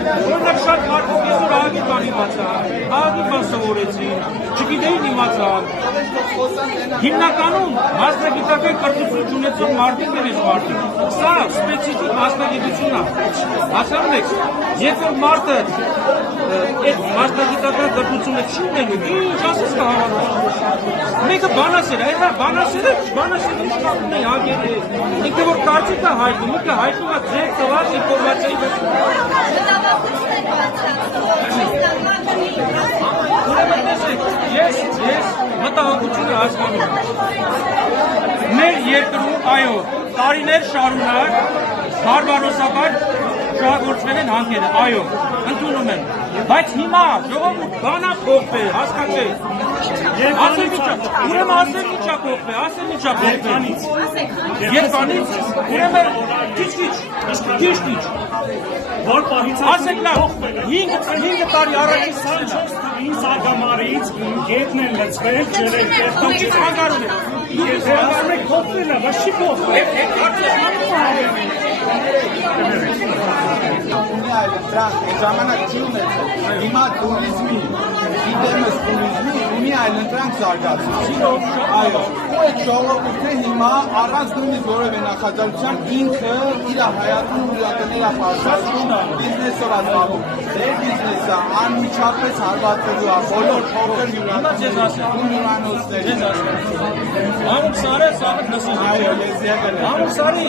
Օրինակ շատ մարդիկ այսօր ահագին բան իմացան, ահագին բան սովորեցին, չգիտեին իմացան։ Հիմնականում մասնագիտական կրթություն ունեցող մարդիկ են այս մարդիկ։ Սա սպეციფიկ մասնագիտություն է։ Հասկանում եք, երբ որ մարդը այդ մասնագիտական կրթությունը չի ունենում, ինչ ասես կհավատա։ Մեկը բանասեր է, այլ բանասերը շտապում է հագել է։ Ինքը որ կարծիք է հայտնում, ինքը հայտնում է ձեր տված ինֆորմացիայի վրա։ Ես մտահոգությունը հասկանում եմ։ Մեր երկրում, այո, տարիներ շարունակ բարբարոսաբար շահագործվել են հանքերը, այո, ընդունում եմ։ Բայց հիմա ժողովուրդ բանա փոխվել, հասկացեք։ Ուրեմն ասել ինչա փոխվել, ասել ինչա փոխվել։ Երբանից, ուրեմն քիչ-քիչ։ Որ պահից ասեք լավ, 5 տարի առաջին ինձ ագամարից գետն են լծվել ջրել դուք ինչ հանգարում եք։ Ես հանգարում եք փոխվել է, բայց չի փոխվել։ Ժամանակ չի ունեցել, հիմա տուրիզմի, դիտեմս տուրիզմի ունի այլընտրանք զարգացում, այո, ու այդ ժողովուրդը հիմա առանց նույնիսկ որևէ նախաձեռնության ինքը իր հայացքն ու իրականները պարզացնում բիզնեսով ազգում, ձեր բիզնեսը անմիջապես հարվածելու է բոլոր փոքր հյուրանոցների։ Ամուր Սարը, Սարը նսի։ Այո, ես եկել եմ։ Ամուր Սարի,